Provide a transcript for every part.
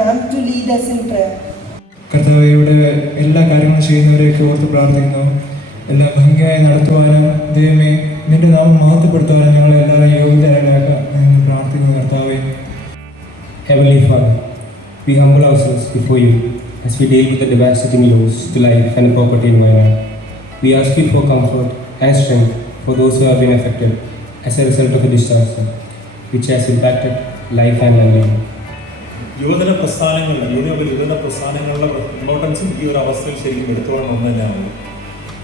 Ram to lead us in prayer. കർത്താവയുടെ എല്ലാ കാര്യങ്ങളും ചെയ്യുന്നവരെയൊക്കെ ഓർത്ത് പ്രാർത്ഥിക്കുന്നു. എല്ലാം ഭംഗിയായി നടത്തുവാനും ദൈവമേ നിന്റെ നാമം മഹത്വപ്പെടുത്തുവാനും ഞങ്ങളെ എല്ലാവരും യോഗ്യതരാക്കാൻ പ്രാർത്ഥിക്കുന്നു കർത്താവേ. Heavenly Father, we humble ourselves before you as we deal with the devastating loss to life and property in Wayanad. We ask you for comfort and strength for those who have been affected as a result of the disaster, which has impacted life and livelihood. യുവജന പ്രസ്ഥാനങ്ങളുടെ ഇമ്പോർട്ടൻസും ഈ ഒരു അവസ്ഥയിൽ ശരിക്കും എടുത്തുകൊള്ളണം എന്ന് തന്നെയാണ്.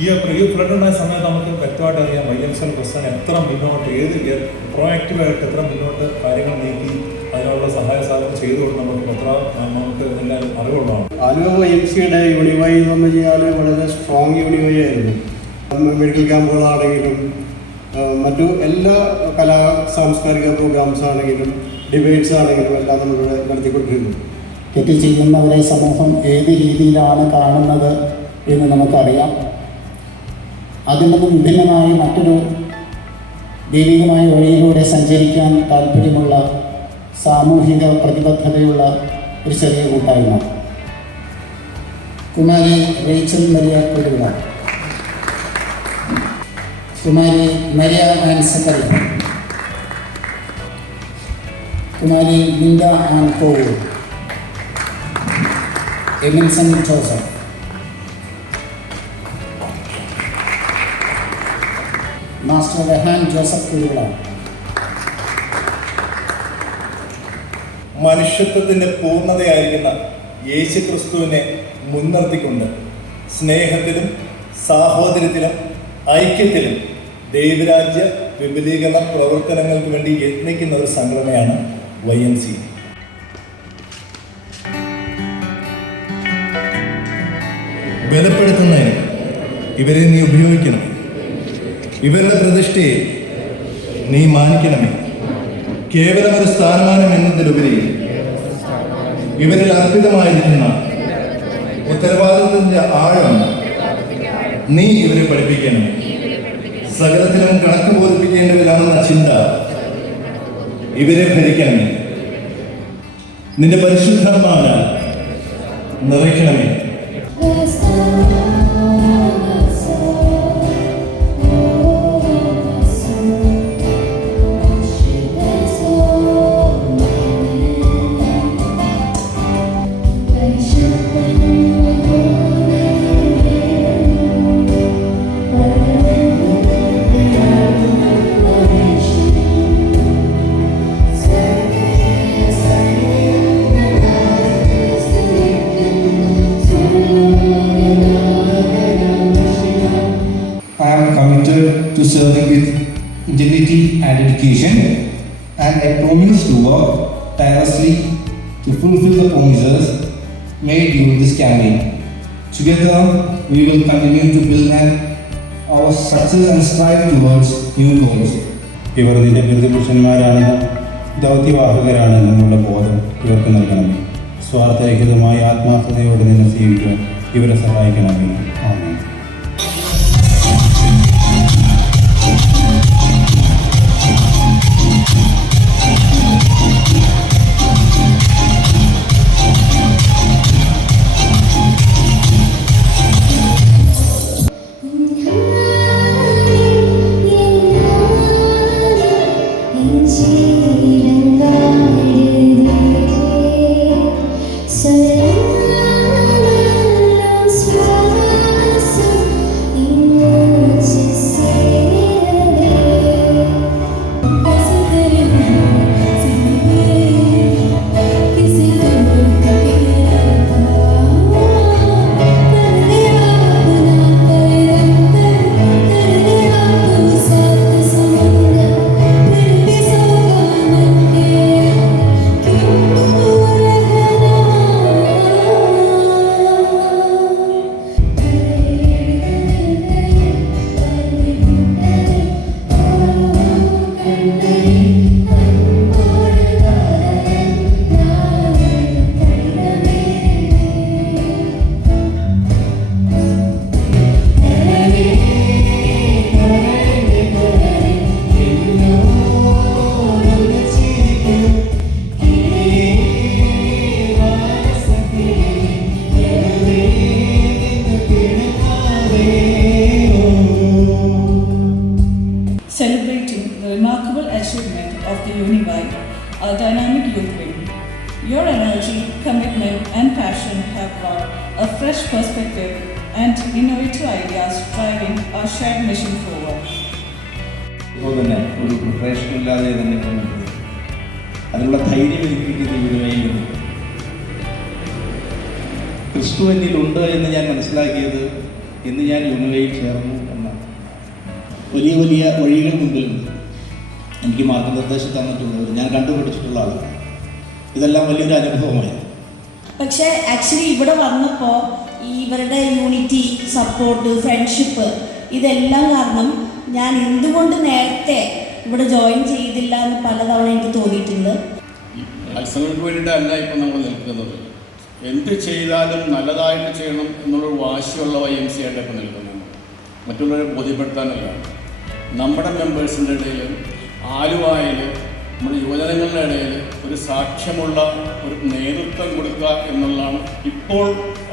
ഈ ഫ്ലഡുണ്ടായ സമയത്ത് നമുക്ക് വ്യക്തമായിട്ട് അറിയാം YMCA പ്രസ്ഥാനം എത്ര മുന്നോട്ട് പ്രോആക്റ്റീവായിട്ട് എത്ര മുന്നോട്ട് കാര്യങ്ങൾ നീക്കി അതിനുള്ള സഹായ സഹകരണം ചെയ്തുകൊണ്ട് നമുക്ക് എല്ലാവരും അറിവുള്ളതാണ്. ആലുവ YMCAയുടെ യൂണിവൈ എന്ന് പറഞ്ഞു കഴിഞ്ഞാൽ വളരെ സ്ട്രോങ് യൂണിവൈ ആയിരുന്നു. മെഡിക്കൽ ക്യാമ്പുകളാണെങ്കിലും മറ്റു എല്ലാ സാംസ്കാരിക പ്രോഗ്രാംസ് ആണെങ്കിലും ഡിബേറ്റ്സ് ആണെങ്കിലും എല്ലാം നമ്മളിവിടെ നടത്തിക്കൊണ്ടിരുന്നു. തെറ്റ് ചെയ്യുന്നവരെ സമൂഹം ഏത് രീതിയിലാണ് കാണുന്നത് എന്ന് നമുക്കറിയാം. അതിൽ നിന്നും വിഭിന്നമായി മറ്റൊരു ദൈവികമായ വഴിയിലൂടെ സഞ്ചരിക്കാൻ താല്പര്യമുള്ള സാമൂഹിക പ്രതിബദ്ധതയുള്ള ഒരു ചെറിയ കൂട്ടായ്മ. Kumari Rachel Maria Kuruvila, Kumari Maria Ann Zachary, Kumari Linda Ann Kovoor, Eminson Joseph, master Rehan Joseph Kuruvila. മനുഷ്യത്വത്തിൻ്റെ പൂർണ്ണതയായിരിക്കുന്ന യേശുക്രിസ്തുവിനെ മുൻനിർത്തിക്കൊണ്ട് സ്നേഹത്തിലും സാഹോദര്യത്തിലും ഐക്യത്തിലും ദൈവരാജ്യ വിപുലീകരണ പ്രവർത്തനങ്ങൾക്ക് വേണ്ടി യത്നിക്കുന്ന ഒരു സംഘടനയാണ് YMCA. ബലപ്പെടുത്തുന്നതിന് ഇവരെ നീ ഉപയോഗിക്കണം. ഇവരുടെ പ്രതിഷ്ഠയെ നീ മാനിക്കണമേ. കേവലം ഒരു സ്ഥാനമാനം എന്നതിലുപരി ഇവരിൽ അർപ്പിതമായിരിക്കുന്ന ഉത്തരവാദിത്വത്തിന്റെ ആഴം നീ ഇവരെ പഠിപ്പിക്കണം. സകലത്തിലും കണക്ക് ബോധിപ്പിക്കേണ്ടവരാണെന്ന ചിന്ത ഇവരെ ഭരിക്കണമേ. നിന്റെ പരിശുദ്ധാത്മാവിനാൽ നിറയ്ക്കണമേ. To serving with integrity and dedication, and I promise to work tirelessly to fulfill the promises made during this campaign. Together, we will continue to build our success and strive towards new goals. ഇവർ നിന്റെ പ്രതിപുരുഷന്മാരാണെന്ന് ദൗത്യവാഹകരാണെന്നുള്ള ബോധം ഇവർക്ക് നൽകണമേ. സ്വാർത്ഥരഹിതമായ ആത്മാർത്ഥതയോടെ നിന്നെ സേവിക്കാൻ ഇവരെ സഹായിക്കണമേ. ആമേൻ. celebrating the remarkable achievement of the Univai, our dynamic youth wing. Your energy, commitment, and passion have brought a fresh perspective and innovative ideas driving our shared mission forward. ഇപ്പോൾ തന്നെ ഒരു പ്രിപ്പറേഷൻ ഇല്ലാതെ തന്നെ കൊണ്ടുപോയി അതിനുള്ള ധൈര്യം എനിക്ക് യുനിവയിൽ നിന്ന് ക്രിസ്തു എന്നിലുണ്ട് എന്ന് ഞാൻ മനസ്സിലാക്കിയത് ഇന്ന് ഞാൻ യുനിവയിൽ ചേർന്നു എന്നാണ്. വലിയ വലിയ വഴികൾ മുമ്പിലുണ്ട്. എനിക്ക് മാർഗനിർദ്ദേശം തന്നിട്ടുള്ളവർ, ഞാൻ കണ്ടുപിടിച്ചിട്ടുള്ള ആളുകൾ, ഇതെല്ലാം വലിയൊരു അനുഭവമായിരുന്നു. പക്ഷേ ആക്ച്വലി ഇവിടെ വന്നപ്പോൾ ഇവരുടെ യൂണിറ്റി, സപ്പോർട്ട്, ഫ്രണ്ട്ഷിപ്പ് ഇതെല്ലാം കാരണം ഞാൻ എന്തുകൊണ്ട് നേരത്തെ ഇവിടെ ജോയിൻ ചെയ്തില്ല എന്ന് പലതവണ എനിക്ക് തോന്നിയിട്ടുണ്ട്. മത്സരങ്ങൾക്ക് വേണ്ടിയിട്ടല്ല ഇപ്പം നമ്മൾ നിൽക്കുന്നത്. എന്ത് ചെയ്താലും നല്ലതായിട്ട് ചെയ്യണം എന്നുള്ളൊരു വാശിയുള്ള YMCA ആയിട്ട് ഇപ്പം നിൽക്കുന്നത്. മറ്റുള്ളവരെ ബോധ്യപ്പെടുത്താനല്ല. നമ്മുടെ മെമ്പേഴ്സിൻ്റെ ഇടയിൽ, ആലുവായിൽ, നമ്മുടെ യുവജനങ്ങളുടെ ഇടയിൽ ഒരു സാക്ഷ്യമുള്ള ഒരു നേതൃത്വം കൊടുക്കുക എന്നുള്ളതാണ് ഇപ്പോൾ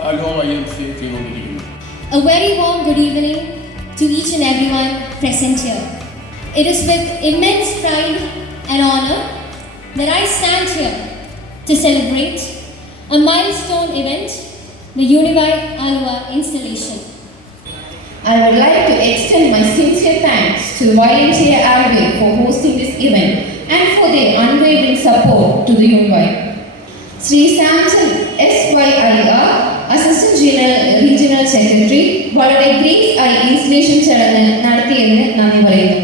ആലുവ YMCA ചെയ്തുകൊണ്ടിരിക്കുന്നത്. A very warm good evening to each and everyone present here. It is with immense pride and honor that I stand here to celebrate a milestone event, the Univai Alua installation. I would like to extend my sincere thanks to the YMCA Alua for hosting this event and for their unwavering support to the Univai. Sri Samson SYIR, Assistant Regional Secretary, വളരെ grace ആയി installation ചടങ്ങ് നടത്തിയതിന് നന്ദി പറയുന്നു.